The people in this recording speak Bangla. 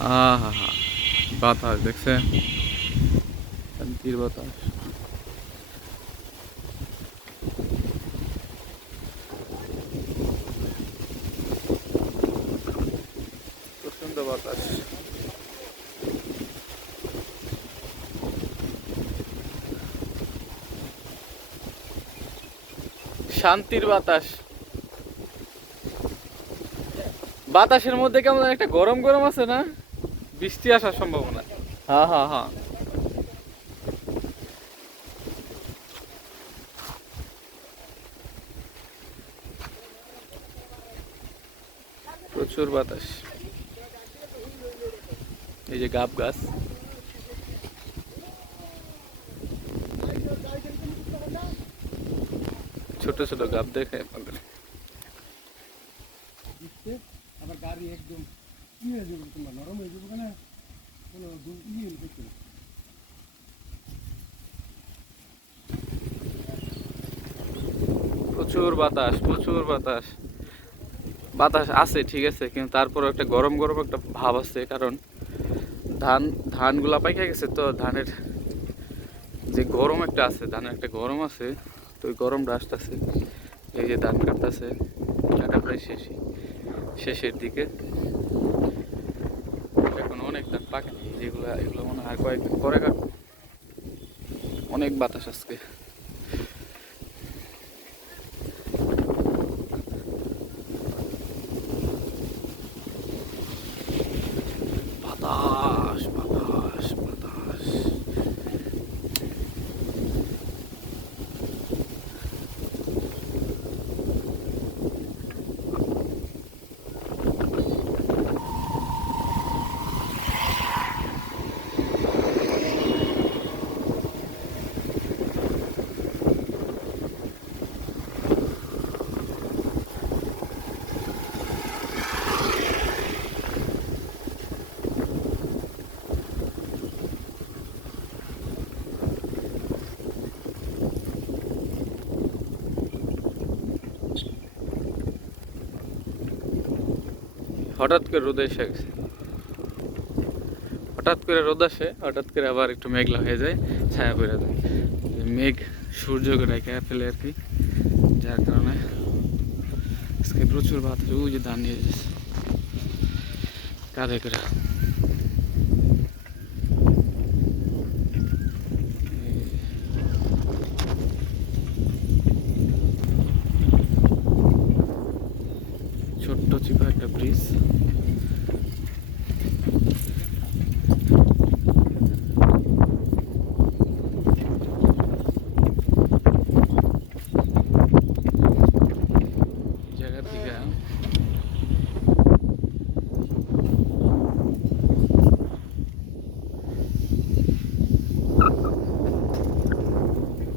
আহা হা, বাতাস দেখছেন, শান্তির বাতাস। প্রচন্ড বাতাস। শান্তির বাতাস। বাতাসের মধ্যে কেমন একটা গরম গরম আছে না, বৃষ্টি আসার সম্ভাবনা। হ্যাঁ হ্যাঁ হ্যাঁ, প্রচুর বাতাস। এই যে গাব গাছ, ছোট ছোট গাব দেখে আপনাদের। আবার গাড়ি একদম কি হয়ে যাবে, তোমার নরম হয়ে যাবে না, কোনো ইয়ে দেখতে। প্রচুর বাতাস, প্রচুর বাতাস। বাতাস আছে ঠিক আছে, কিন্তু তারপর একটা গরম গরম একটা ভাব আছে, কারণ ধানগুলা পাইকা গেছে তো, ধানের যে গরম একটা আছে, ধানের একটা গরম আছে, তো ওই গরমটা আসতেছে। এই যে ধান কাটতেছে, কাটা প্রায় শেষের দিকে। এখন অনেক ধান পাকেনি, এগুলো মনে হয় আর কয়েকদিন পরে কাটবো। অনেক বাতাস আজকে। বাতাস বাতাস বাতাস। হঠাৎ করে রোদ এসে গেছে, হঠাৎ করে রোদ আসে, হঠাৎ করে আবার একটু মেঘলা হয়ে যায়, ছায়া পড়ে যায়। মেঘ সূর্যকে ঢেকে ফেলে আর কি, যার কারণে আজকে প্রচুর বাতাস। ওই যে ধান নিয়ে যাচ্ছে কাঁধে করে।